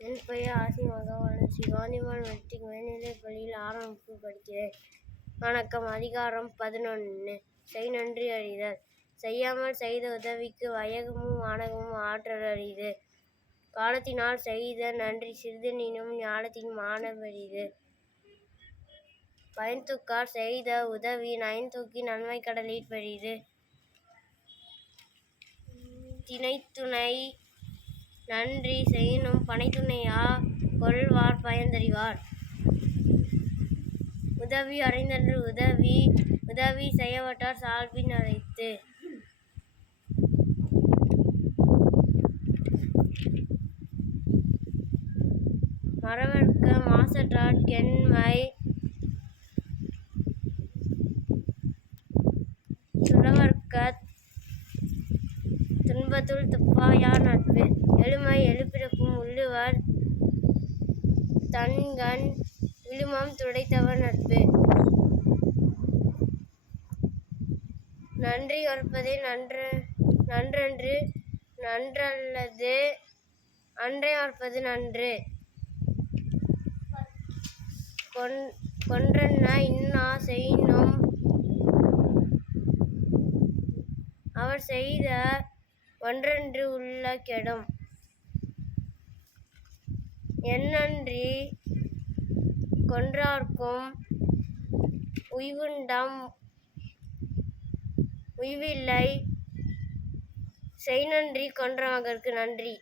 என் பெயர் ஆசி மகவானன். ஸ்ரீ காந்திமான் மெட்ரிக் மேல்நிலைப் பள்ளியில் 6ஆம் வகுப்பு படிக்கிறேன். வணக்கம். அதிகாரம் 11. செய் நன்றி அறிதல். செய்யாமல் செய்த உதவிக்கு வையகமும் வானகமும் ஆற்றல் அரிது. காலத்தினால் செய்த நன்றி சிறிதெனினும் ஞாலத்தின் மாணபெரிது. பயன்தூக்கார் செய்த உதவி நயன்தூக்கி நன்மை கடலிற் பெரிது. தினைத்துணை நன்றி செய்யினும் பனைத்துணையா கொள்வார் பயந்தறிவார். உதவி அடைந்தன்று உதவி செய்யவட்டார் சால்பின் அழைத்து. மறவர்க்க மாசற்றாற் கென்மை துறவர்க்கத் துன்பத்துள் துப்பாயார் நட்பு. எழுமை எழுபிறப்பும் உள்ளுவர் தன்கண் விழுமம் துடைத்தவர் நட்பு. நன்றி மறப்பதே நன்றன்று நன்றல்லது அன்றை மறப்பது நன்று. கொன்றன்ன இன்னா செய்யினும் அவர் செய்த ஒன்றன்று உள்ள கெடும். எந்நன்றி கொன்றார்க்கும் உய்வுண்டாம் உய்வில்லை. செய் நன்றி கொன்றமகற்கு நன்றி.